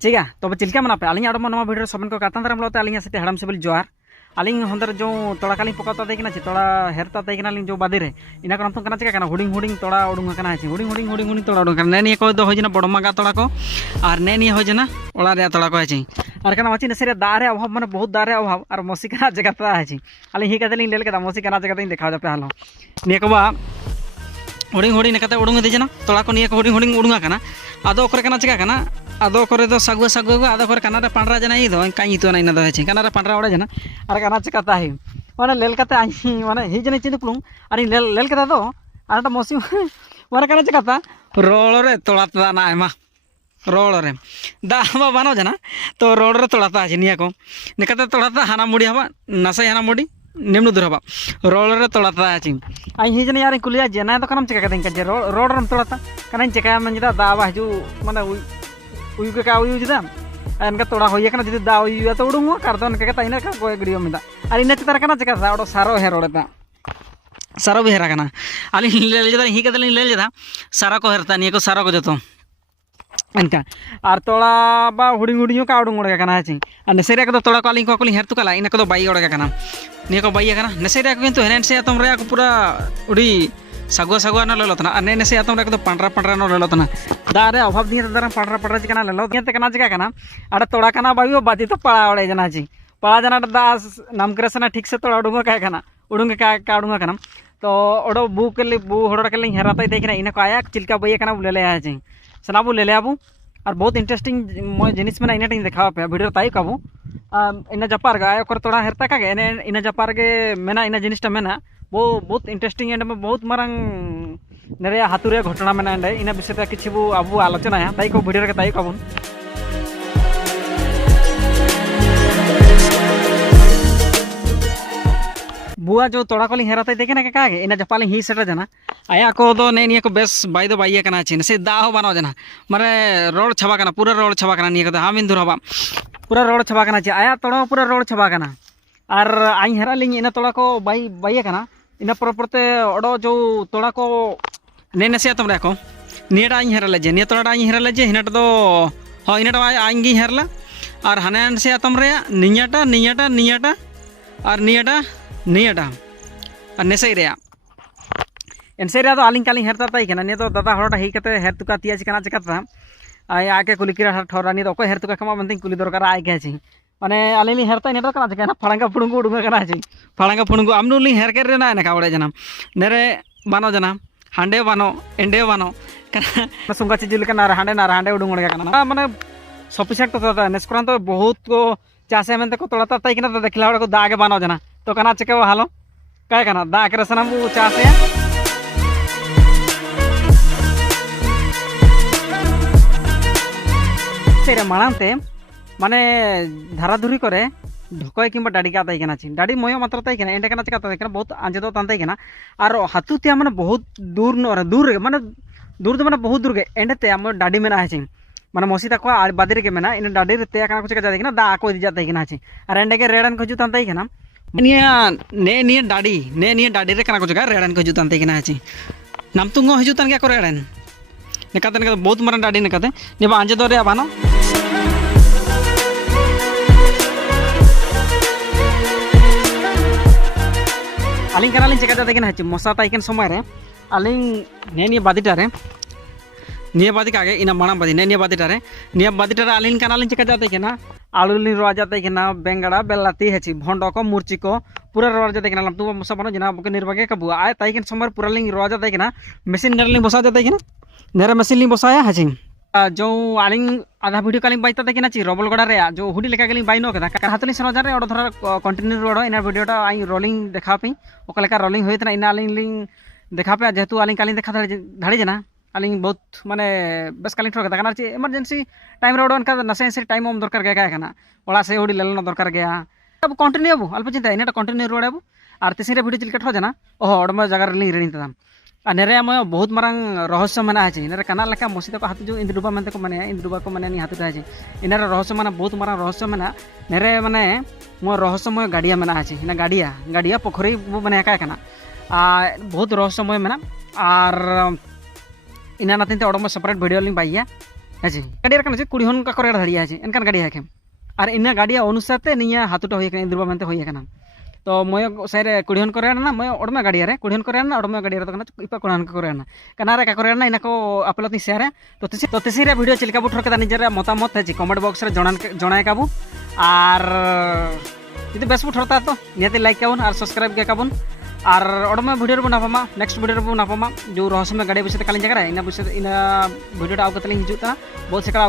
ठीक है तब चिल्का मना पे अली भिडियो सबन को काता दाराम लोते अली से हड़म सिबिल जोहार अली हंदर जो तोड़ा काली पकाता देना तोड़ा हेरता देना जो बादे रे इना को अंतम चिका हुडिंग हुडिंग तोड़ा उडुंग हुडिंग हुडिंग हुडिंग हुडिंग तोड़ा उडुंग ने को दो होजना बड़मागा तोड़ा को और ने होजना ओड़ा रे तोड़ा को हेची और कना माची नसे दा रे अभाव माने बहुत दा रे अभाव और मसी कना जगता हेची अली ही कदलिंग लेल केदा मसी कना जगता देखा जापे हालो ने को बा हुडिंग हुडिंग नकाते उडुंग देजना तोड़ा को निया को हुडिंग हुडिंग उडुंगा कना आदो ओकरे कना चिका कना आदो करे दो सागुआ सागुआ आदो करे कनाडा पांडरा जना ई दो काई तो ना इना दो हेची कनाडा पांडरा ओडे जना और कना चिकाता है माने लेल कते आई माने ही जने चिंदु पुलुंग अरे लेल कता दो आटा मसी माने कना चिकाता रोल रे तोड़ाता ना एमा रोल रे दा बा बानो जना तो रोल रे तोड़ाता है निया को निकते तोड़ाता हाना मुड़ी हबा नसे हाना मुड़ी निम्नु दूर हबा रोल रे तोड़ाता है आई ही जने यार कुलिया जना तो कनम चिका कते के रोल रे तोड़ाता कना चिका मन जदा दा बा हजू माने उयु के का उयु जदा एनका तोड़ा होइया कना जदी दा उयु तो उडुंगो कार्दन के ताइना का कोय गडियो मिदा अरे इने चितर कना चिका दा ओडो सारो हेरोड़ता सारो भी हेरा कना अली ले जदा ही कदली ले जदा सारा को हेरता निया को सारो को जतो एनका और तोड़ा बा हुडिंग हुडिंग का उडुंग ओडे कना हेची और नसेरिया को तोड़ा को अली को हेर तो कला इना को बाई ओडे कना निया को बाई कना नसेरिया को किंतु हेनेन से तुम रे को पूरा उडी सागुआ सागुआ न ललोतना और ने से आतम रे पांडरा पांडरा न ललोतना दारे अभाव दिए दारा पांडरा पांडरा चिकना ललो दिए कना चिका कना अरे तोड़ा कना बायो बादी तो पड़ा ओडे जना जी पड़ा जना दा नाम करे सना ठीक से तोड़ा उडुंग का कना उडुंग का उडुंग कना तो ओडो बू के बू होड़ के हेराता देखना इना को आया चिलका बई कना बुले ले आ जी सना बु ले ले आबू और बहुत इंटरेस्टिंग मो जिनिस में इना टिंग दिखावा पे वीडियो ताई काबू इना जपार गा ओकर तोड़ा हेरता का गे इना जपार के मेना इना जिनिसटा मेना वो बहुत इंटरेस्टिंग एंड में बहुत मारंग नरे हातुरे घटना मेना एंड इना विषय किछि बु आबू आलोचना है ताई को वीडियो रे ताई काबुन बुआ जो तोड़ा को हेराते देखे ना का गे इना जपाली ही सेटा जना आया को दो ने निया को बेस बाई दो बाई कना छिन से दा हो बानो जना माने रोड छबा कना पूरा रोड छबा कना निया को हामिन दुर हबा पूरा रोड छबा कना छि आया तोड़ा पूरा रोड छबा कना और आई हेरा लिंग इना तोड़ा को बाई बाई कना इना परपरते ओडो जो तोड़ा को ने नसे तुम रे को नियाटा आई हेरा लेजे निया तोड़ा आई हेरा लेजे हिनाटा दो हो इनाटा आई गी हेरला और हाने से तुम रे नियाटा नियाटा नियाटा और नियाटा नियाटा और नेसे रे एनसे रे तो आलिंग कालिंग हेरता ताई कना ने तो दादा हड़टा ही कते हेर तुका तिया चिकना चिकाता आय आके कुली किरा ठोरा नि तो को हेर तुका कमा मनते कुली दरकार आय के छी माने आलिनी हेरता नेटा कना चिकना फड़ांगा फुडुंगु उडुंगा कना छी फड़ांगा फुडुंगु आमनुली हेर के रे ना ने का ओडे जना नेरे बानो जना हांडे बानो एंडे बानो कना सुंगा चिजिल कना हांडे उडुंग ओडे कना माने सफिशिएंट तो दादा नेस्कुरान तो बहुत को चासे मेनते को तोड़ाता ताई कना तो देखला को दागे बानो जना तो कना चिका हालो काय कना दा करे सनम चासे तेरे मानते माने धाराधुरी करे ढोकय किंबा डाडी का ताई कना छी डाडी मयो मात्र ताई कना एंडे कना चिका ताई कना बहुत आंजेदो ताई कना और हातुतिया माने बहुत दूर न दूर माने दूर तो माने बहुत दूर गे एंडे ते हम डाडी मेना है छी माने मसी तक बादरे के मेना इन डाडी ते कना को चिका जाते कना दा को दी जाते कना छी और एंडे के रेडन को जुतान ताई कना निया ने डाडी रे कना को जगह रेडन को जुतान ताई कना छी नाम तुंगो हजुतान के को रेडन नेकाते ने बहुत मारन डाडी नेकाते नेबा आंजेदो रे बानो आलिंग कना लिंग चिका जाते कना छी मसा ताइकन समय रे आलिंग ने बादिटा रे निया बादी कागे इना माना बादी ने निया बादिटा रे आलिंग कना लिंग चिका जाते कना आलू लिंग रोआ जाते कना बेंगड़ा बेलाती हेची भंडो को मुर्ची को पूरा रोआ जाते कना लमतु मसा बनो जना बके निर्वागे कबु आय ताइकन समय पूरा लिंग रोआ जाते कना मशीन नर लिंग बसा जाते कना नेरे मशीन लिंग बसाया हेची जो आलिंग आधा वीडियो कालिंग बाइता देखिना ची रबलगड़ा रे जो हुडी लेका गेलिंग बाइनो कदा का हातली सनोजार रे ओडो धरा कंटिन्यू रोड इना वीडियोटा आई रोलिंग देखा पे ओका लेका रोलिंग होइतना इना आलिंग लिंग देखा पे जेतु आलिंग कालिंग देखा धाड़ी जना आलिंग बहुत माने बस कालिंग ठोक कदा ची इमरजेंसी टाइम रे ओडन का नसे से टाइम ओम दरकार गया कना ओला से हुडी लेलन दरकार गया अब कंटिन्यू अब अल्प चिंता इनाटा कंटिन्यू रोड अब आर तिसिरे वीडियो चिलका ठो जना ओह ओडम जगह रे लिंग रेणी तदाम नेरे मय बहुत मारंग रहस्य मना है नेरे कना लेका मसी तक हाथ जो इंद्रुबा मनते को माने इंद्रुबा को माने नि हाथ है इनार रहस्य माने बहुत मारंग रहस्य मना नेरे माने मो रहस्यमय गाड़िया मना है इना गाड़िया पोखरी माने का कना बहुत रहस्यमय मना और इना नातिन ते ओडम सेपरेट वीडियो लिंग बाइया ᱦᱮᱸ गाड़ी रखना कुड़ी हन का रेड़ दाड़िया है एनकान गाड़ी है और इन गाड़ी अनुसार ते निया हाथुटा हुई इंद्रबा मनते हुई तो मय साइड कुड़ी हन को रेड़ना मय ओडमे गाड़ी रे कुड़ी हन को रेड़ना ओडमे गाड़ी रे तो इपा कोड़ान को रेड़ना कनारे का रेड़ना इना को अपलोड शेयर तो तिसी रे वीडियो चिलका बुठर के निजर मतामत है कमेंट बॉक्स रे जणाय काबू और जुदी बेस बुठरता तो निहाती लाइक काबून और सब्सक्राइब के काबून और ओडमे वीडियो बो नापामा नेक्स्ट वीडियो बो नापामा जो रहस्यमय गाड़ी विषय काली जगह इन विषय इन वीडियो आउ कतलिंग हिजुता बहुत से